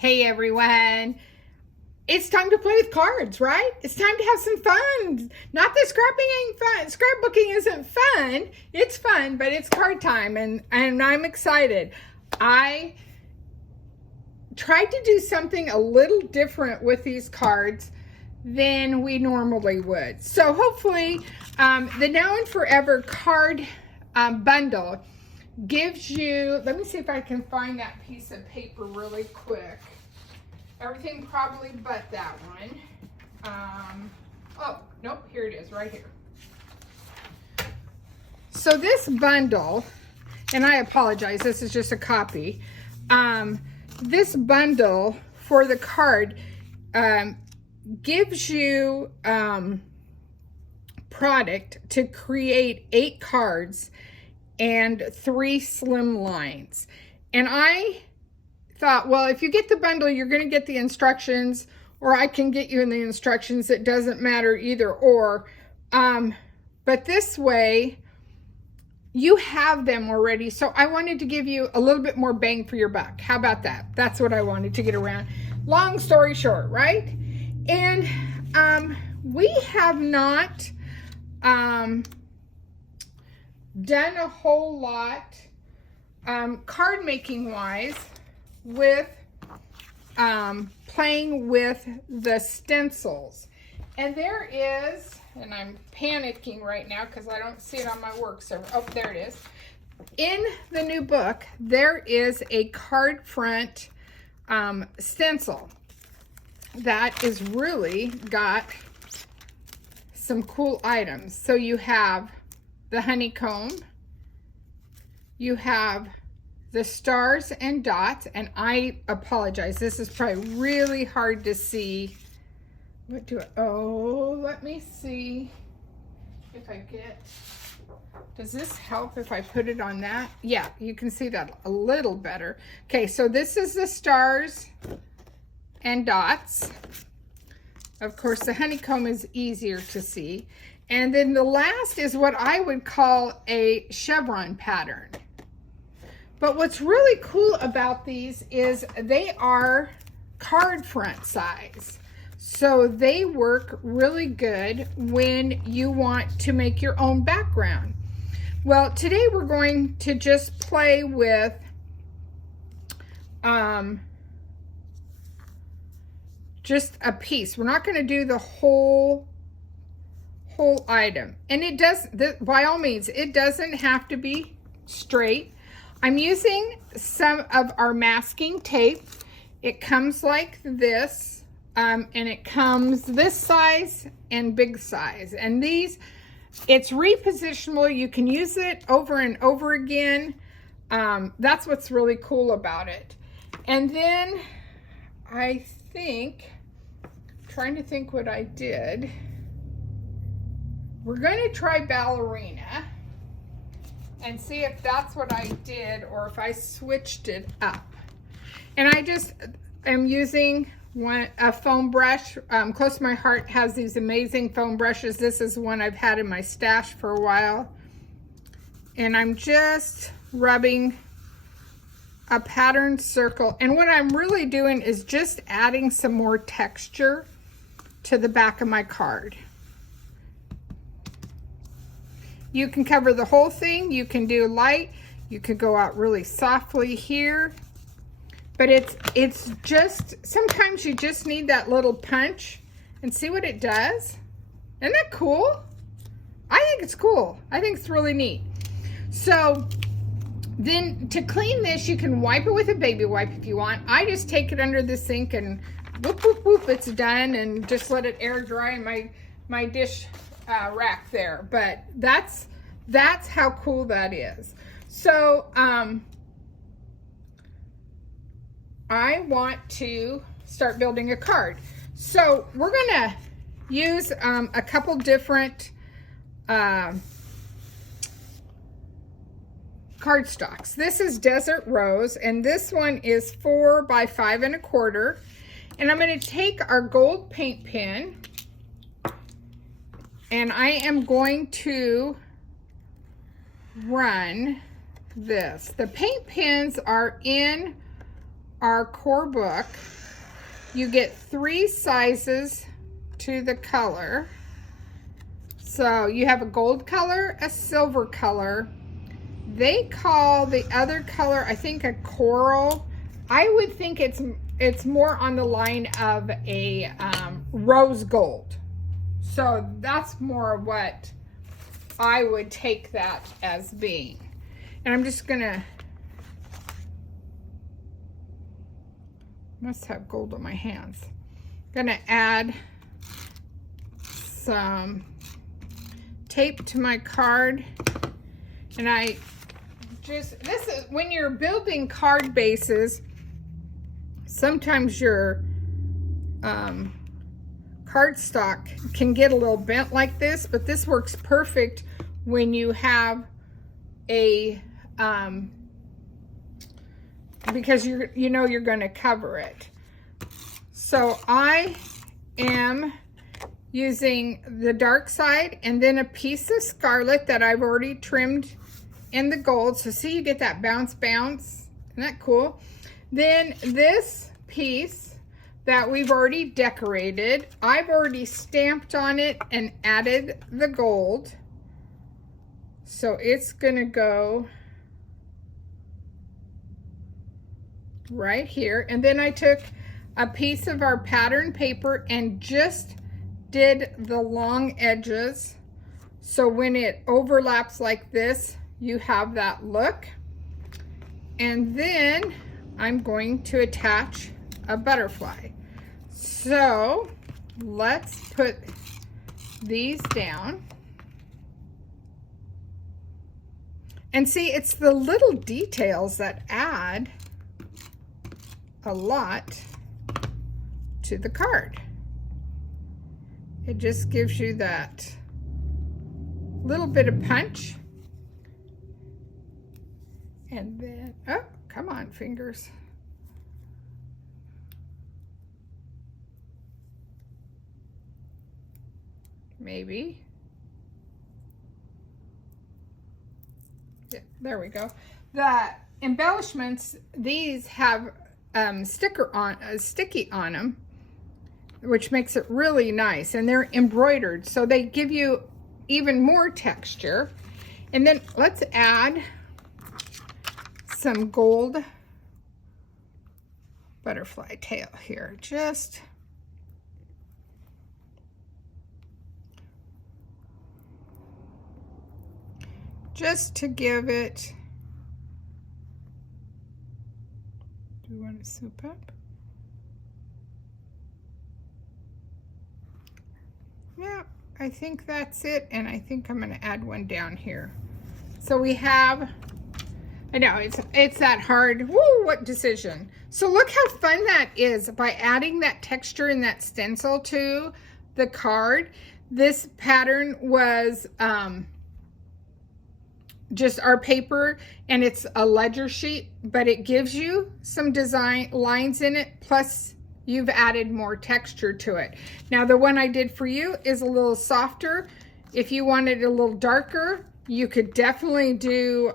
Hey everyone, it's time to play with cards, right? It's time to have some fun. Not that scrapping ain't fun. Scrapbooking isn't fun. It's fun, but it's card time and I'm excited. I tried to do something a little different with these cards than we normally would. So hopefully the Now and Forever card bundle gives you, let me see if I can find that piece of paper really quick. Everything probably but that one. Oh, nope, here it is, right here. So this bundle, and I apologize, this is just a copy. This bundle for the card gives you product to create 8 cards and 3 slim lines. And I thought, well, if you get the bundle, you're going to get the instructions, or I can get you in the instructions. It doesn't matter either or. But this way, you have them already. So I wanted to give you a little bit more bang for your buck. How about that? That's what I wanted to get around. Long story short, right? And we have not done a whole lot card making wise with playing with the stencils. And there is, and I'm panicking right now because I don't see it on my work server. Oh, there it is. In the new book, there is a card front stencil that is really got some cool items. So you have the honeycomb, you have the stars and dots, and I apologize, this is probably really hard to see. What do I, oh, let me see if I get, does this help if I put it on that? Yeah, you can see that a little better. Okay, so this is the stars and dots. Of course, the honeycomb is easier to see. And then the last is what I would call a chevron pattern. But what's really cool about these is they are card front size. So they work really good when you want to make your own background. Well, today we're going to just play with just a piece. We're not going to do the whole item. And it does, by all means, it doesn't have to be straight. I'm using some of our masking tape. It comes like this, and it comes this size and big size. And these, it's repositionable. You can use it over and over again. That's what's really cool about it. And then I think, trying to think what I did. We're going to try ballerina and see if that's what I did or if I switched it up. And I just am using a foam brush. Close to My Heart has these amazing foam brushes. This is one I've had in my stash for a while. And I'm just rubbing a patterned circle. And what I'm really doing is just adding some more texture to the back of my card. You can cover the whole thing. You can do light. You could go out really softly here. But it's just, sometimes you just need that little punch. And see what it does? Isn't that cool? I think it's cool. I think it's really neat. So then to clean this, you can wipe it with a baby wipe if you want. I just take it under the sink and whoop, whoop, whoop, it's done. And just let it air dry in my dish rack there. But that's how cool that is. So I want to start building a card. So we're gonna use a couple different cardstocks. This is Desert Rose, and this one is 4 by 5 1/4. And I'm going to take our gold paint pen, and I am going to run this. The paint pens are in our core book, you get 3 sizes to the color. So you have a gold color, a silver color. They call the other color, I think, a coral. I would think it's more on the line of a rose gold. So that's more what I would take that as being. And I'm just gonna, must have gold on my hands. Gonna add some tape to my card. And I just, this is, when you're building card bases, sometimes your cardstock can get a little bent like this, but this works perfect when you have a, because you know you're going to cover it. So I am using the dark side and then a piece of scarlet that I've already trimmed in the gold. So see, you get that bounce. Isn't that cool? Then this piece that we've already decorated, I've already stamped on it and added the gold. So it's gonna go right here. And then I took a piece of our pattern paper and just did the long edges. So when it overlaps like this, you have that look. And then I'm going to attach a butterfly. So let's put these down. And see, it's the little details that add a lot to the card. It just gives you that little bit of punch. And then, oh, come on, fingers. Maybe. Yeah, there we go. The embellishments, these have sticky on them, which makes it really nice. And they're embroidered, so they give you even more texture. And then let's add some gold butterfly tail here. Just to give it, do you want to soup up? Yeah, I think that's it. And I think I'm going to add one down here. So we have, I know it's that hard. Woo, what decision. So look how fun that is by adding that texture and that stencil to the card. This pattern was just our paper, and it's a ledger sheet, but it gives you some design lines in it, plus you've added more texture to it. Now the one I did for you is a little softer. If you wanted a little darker, you could definitely do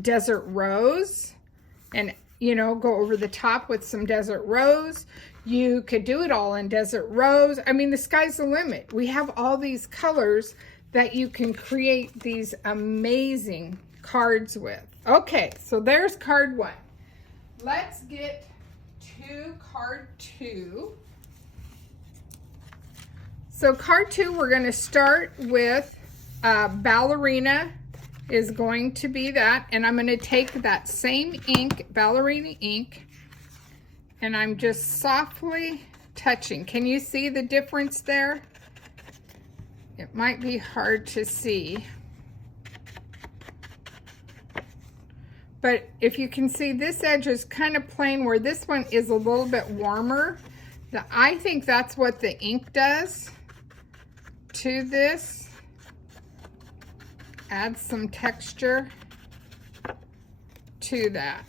Desert Rose and, you know, go over the top with some Desert Rose. You could do it all in Desert Rose. I mean, the sky's the limit. We have all these colors that you can create these amazing cards with. Okay, so there's card 1. Let's get to card 2. So card 2, we're going to start with Ballerina is going to be that. And I'm going to take that same ink, Ballerina ink, and I'm just softly touching. Can you see the difference there? It might be hard to see, but if you can see, this edge is kind of plain where this one is a little bit warmer. I think that's what the ink does to this. Add some texture to that.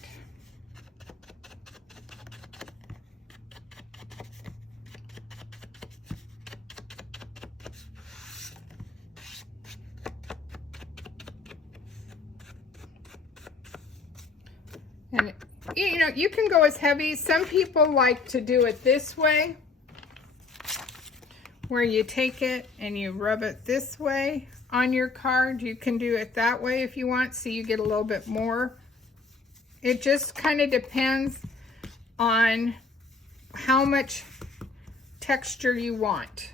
And you know, you can go as heavy. Some people like to do it this way, where you take it and you rub it this way on your card. You can do it that way if you want, so you get a little bit more. It just kind of depends on how much texture you want.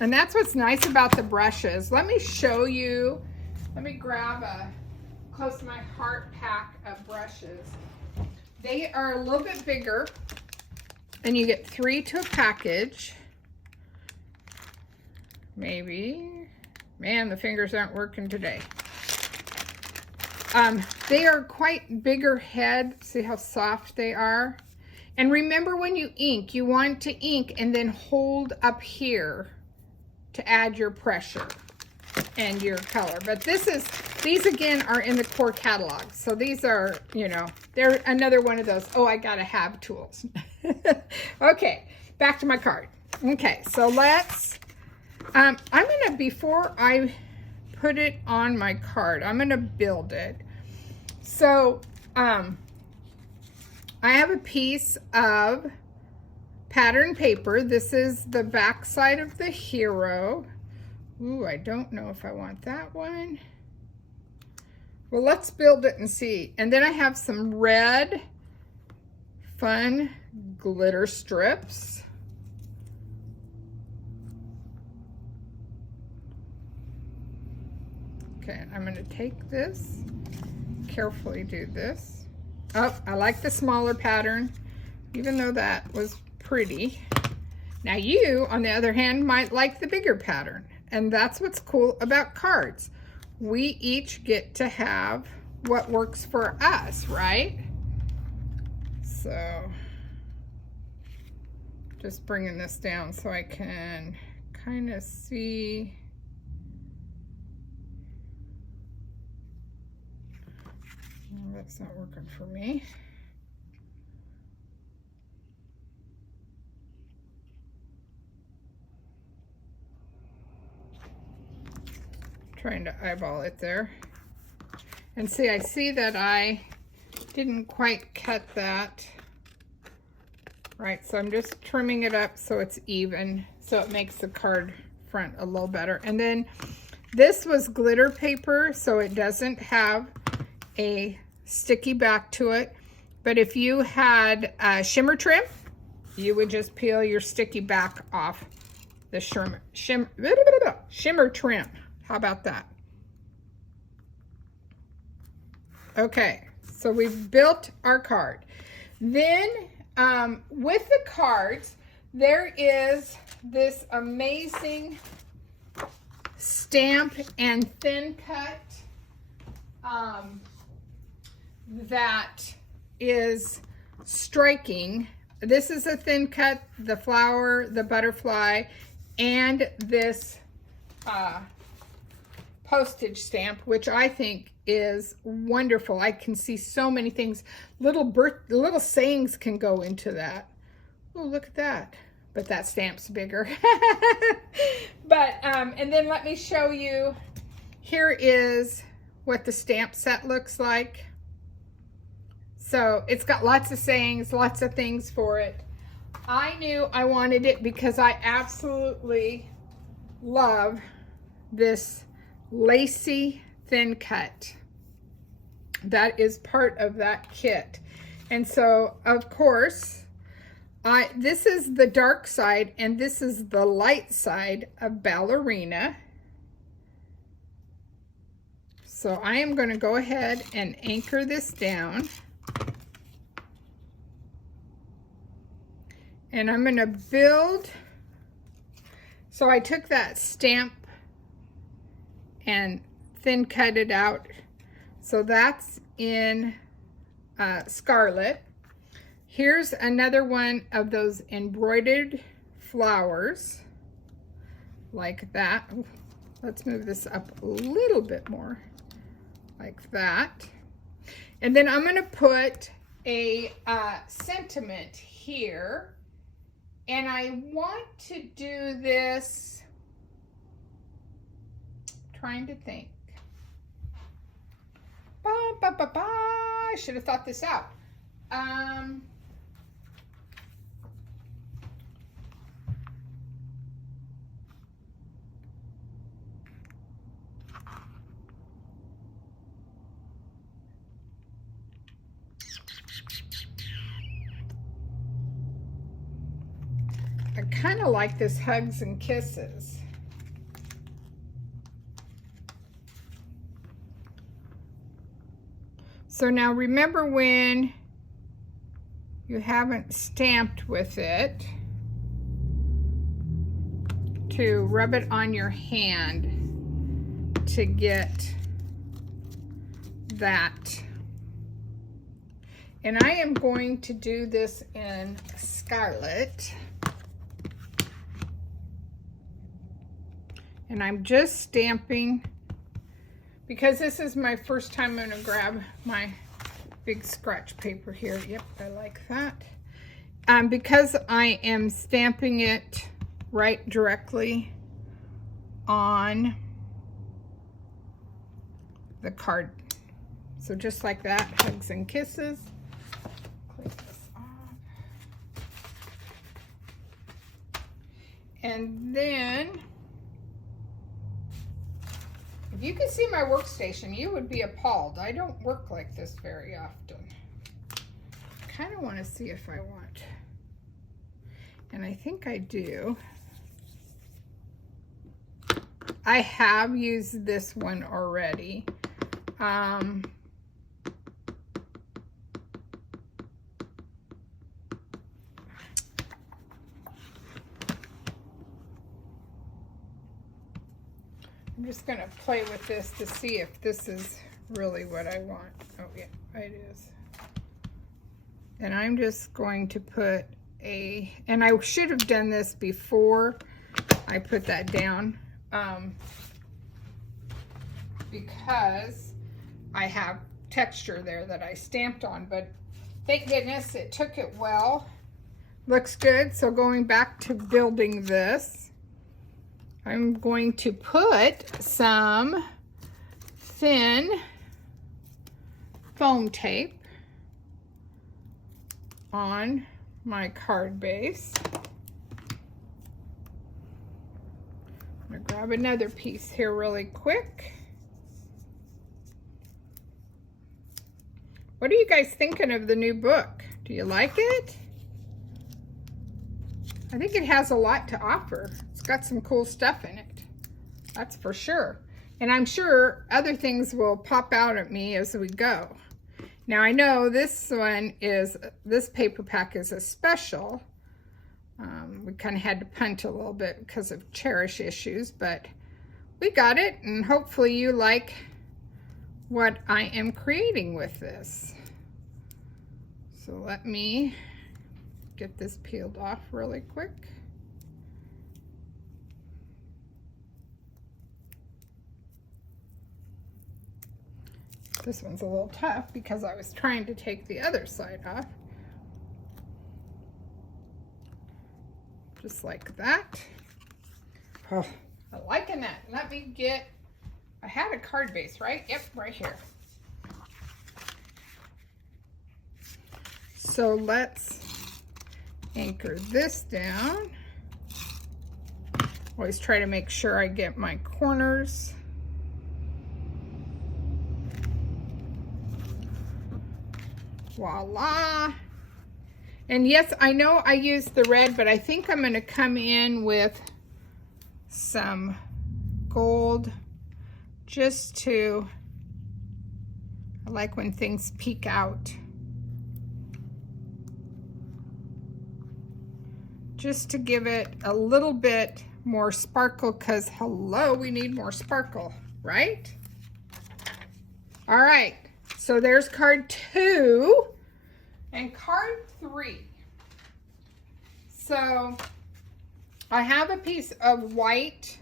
And that's what's nice about the brushes. Let me show you. Let me grab a close to my heart pack of brushes. They are a little bit bigger, and you get 3 to a package. Maybe. Man, the fingers aren't working today. They are quite bigger head. See how soft they are? And remember, when you ink, you want to ink and then hold up here to add your pressure and your color. But these again are in the core catalog. So these are, you know, they're another one of those, oh, I gotta have tools. Okay, back to my card. Okay, so let's, I'm gonna, before I put it on my card, I'm gonna build it. So, I have a piece of pattern paper. This is the back side of the hero. Ooh, I don't know if I want that one. Well, let's build it and see. And then I have some red fun glitter strips. Okay, I'm going to take this, carefully do this. Oh, I like the smaller pattern, even though that was pretty. Now you, on the other hand, might like the bigger pattern. And that's what's cool about cards. We each get to have what works for us, right? So, just bringing this down so I can kind of see. Oh, that's not working for me. Trying to eyeball it there. And see, I see that I didn't quite cut that right, so I'm just trimming it up so it's even, so it makes the card front a little better. And then this was glitter paper, so it doesn't have a sticky back to it. But if you had shimmer trim, you would just peel your sticky back off the shimmer trim. How about that? Okay, so we've built our card. Then with the cards, there is this amazing stamp and thin cut that is striking. This is a thin cut, the flower, the butterfly, and this postage stamp, which I think is wonderful. I can see so many things. Little sayings can go into that. Oh, look at that. But that stamp's bigger. But, and then let me show you, here is what the stamp set looks like. So it's got lots of sayings, lots of things for it. I knew I wanted it because I absolutely love this lacy thin cut. That is part of that kit. And so, of course, this is the dark side and this is the light side of Ballerina. So I am going to go ahead and anchor this down. And I'm going to build. So I took that stamp and thin cut it out. So that's in Scarlet. Here's another one of those embroidered flowers like that. Let's move this up a little bit more like that. And then I'm going to put a sentiment here. And I want to do this, trying to think. I should have thought this out. I kind of like this Hugs and Kisses. So now remember, when you haven't stamped with it, to rub it on your hand to get that. And I am going to do this in Scarlet. And I'm just stamping, because this is my first time. I'm going to grab my big scratch paper here. Yep, I like that. Because I am stamping it right directly on the card. So just like that, Hugs and Kisses. Click this off. And then, if you could see my workstation, you would be appalled. I don't work like this very often. I kind of want to see if I want, and I think I do. I have used this one already. I'm just going to play with this to see if this is really what I want. Oh yeah, it is. And I'm just going to put a, and I should have done this before I put that down, because I have texture there that I stamped on, but thank goodness it took it well. Looks good. So going back to building this, I'm going to put some thin foam tape on my card base. I'm going to grab another piece here really quick. What are you guys thinking of the new book? Do you like it? I think it has a lot to offer. It's got some cool stuff in it. That's for sure. And I'm sure other things will pop out at me as we go. Now I know this one is, this paper pack is a special. We kind of had to punt a little bit because of Cherish issues, but we got it, and hopefully you like what I am creating with this. So let me get this peeled off really quick. This one's a little tough because I was trying to take the other side off. Just like that. Oh, I'm liking that. Let me get, I had a card base, right? Yep, right here. So let's anchor this down. Always try to make sure I get my corners. Voila. And yes, I know I used the red, but I think I'm going to come in with some gold just to, I like when things peek out. Just to give it a little bit more sparkle, because hello, we need more sparkle, right? All right, so there's card 2 and card 3. So I have a piece of white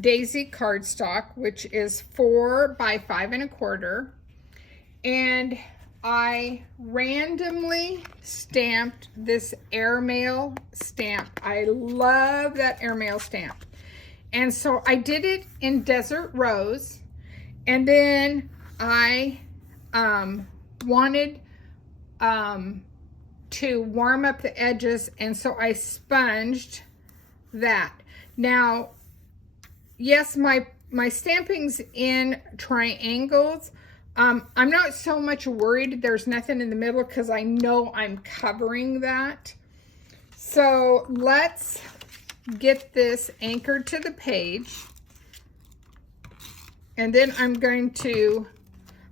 daisy cardstock, which is 4 by 5 1/4, and I randomly stamped this airmail stamp. I love that airmail stamp. And so I did it in Desert Rose, and then I wanted to warm up the edges, and so I sponged that. Now, yes, my stamping's in triangles. I'm not so much worried there's nothing in the middle because I know I'm covering that. So let's get this anchored to the page. And then I'm going to,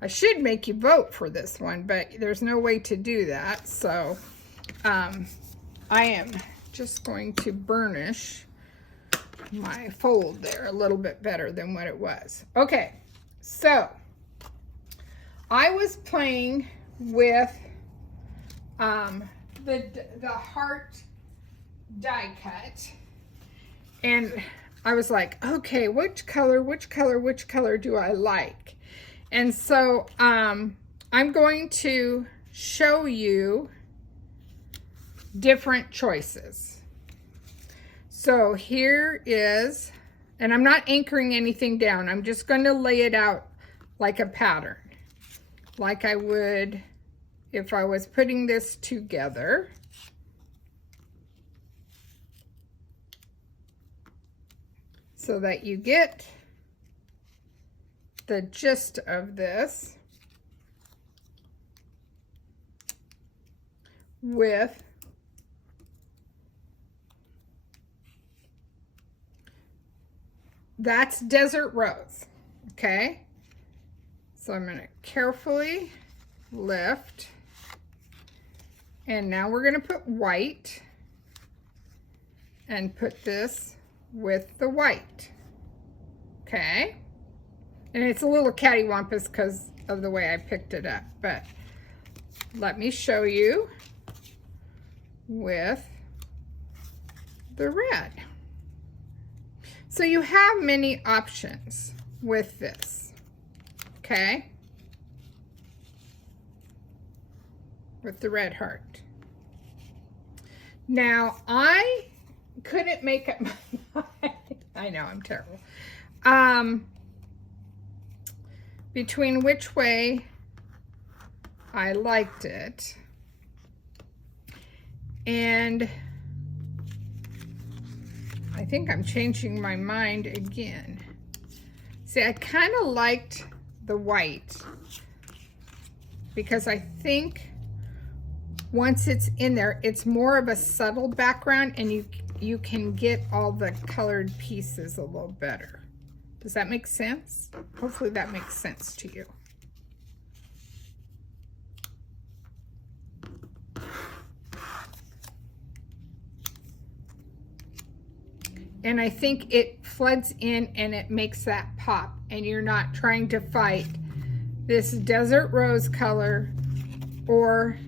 I should make you vote for this one, but there's no way to do that. So I am just going to burnish my fold there a little bit better than what it was. Okay, so I was playing with the heart die cut, and I was like, okay, which color do I like? And so I'm going to show you different choices. So here is, and I'm not anchoring anything down. I'm just going to lay it out like a pattern, like I would if I was putting this together. So that you get the gist of this with that's Desert Rose, okay? So I'm going to carefully lift, and now we're going to put white and put this with the white, okay? And it's a little cattywampus because of the way I picked it up, but let me show you with the red. So you have many options with this, okay? With the red heart. Now, I couldn't make up my mind. I know, I'm terrible. Between which way I liked it. And I think I'm changing my mind again. See, I kind of liked the white because I think once it's in there, it's more of a subtle background, and you can get all the colored pieces a little better. Does that make sense? Hopefully that makes sense to you. And I think it floods in and it makes that pop, and you're not trying to fight this Desert Rose color or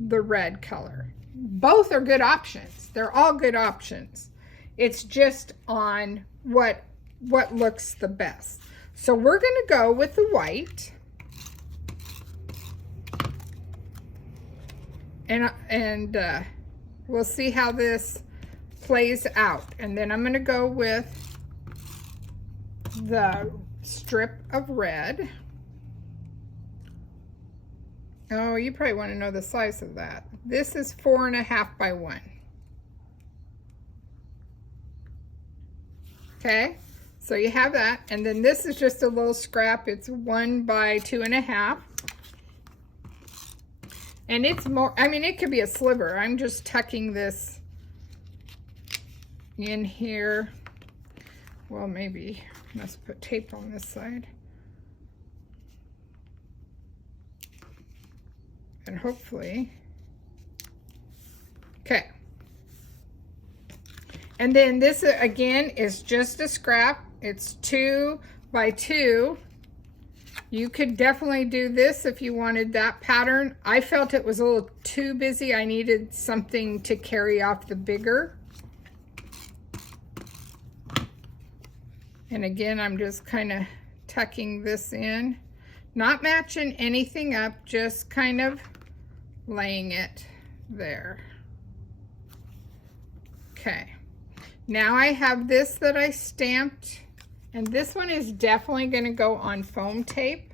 the red color. Both are good options. They're all good options. It's just on what looks the best. So we're going to go with the white. And we'll see how this plays out. And then I'm going to go with the strip of red. Oh, you probably want to know the size of that. This is 4.5 by 1. Okay, so you have that. And then this is just a little scrap. It's 1 by 2.5. And it's more, I mean, it could be a sliver. I'm just tucking this in here. Well, maybe let's put tape on this side. And hopefully, okay. And then this again is just a scrap. It's 2 by 2. You could definitely do this if you wanted that pattern. I felt it was a little too busy. I needed something to carry off the bigger. And again, I'm just kind of tucking this in. Not matching anything up, just kind of laying it there. Okay. Now I have this that I stamped, and this one is definitely going to go on foam tape.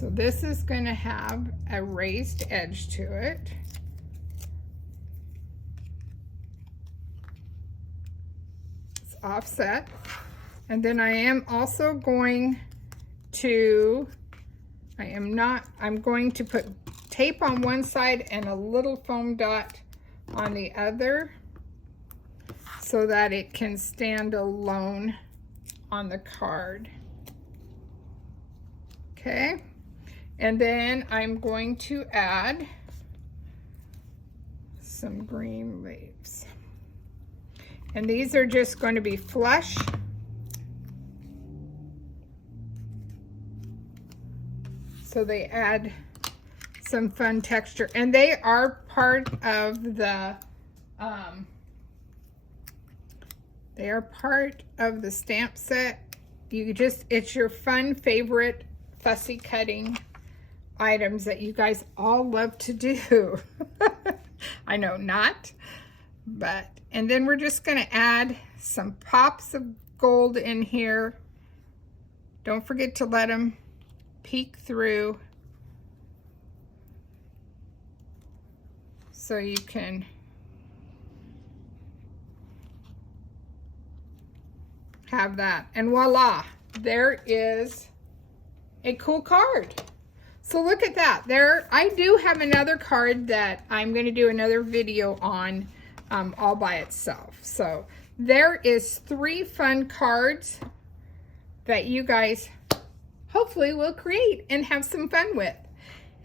So this is going to have a raised edge to it. It's offset. And then I am also going to, I'm going to put tape on one side and a little foam dot on the other so that it can stand alone on the card. Okay, and then I'm going to add some green leaves. And these are just going to be flush. So they add some fun texture. And they are part of the stamp set. It's your fun favorite fussy cutting items that you guys all love to do. I know not, but, and then we're just gonna add some pops of gold in here. Don't forget to let them peek through so you can have that. And voila, there is a cool card. So look at that. There, I do have another card that I'm going to do another video on all by itself. So there is 3 fun cards that you guys hopefully will create and have some fun with.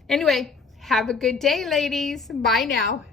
Anyway, have a good day, ladies. Bye now.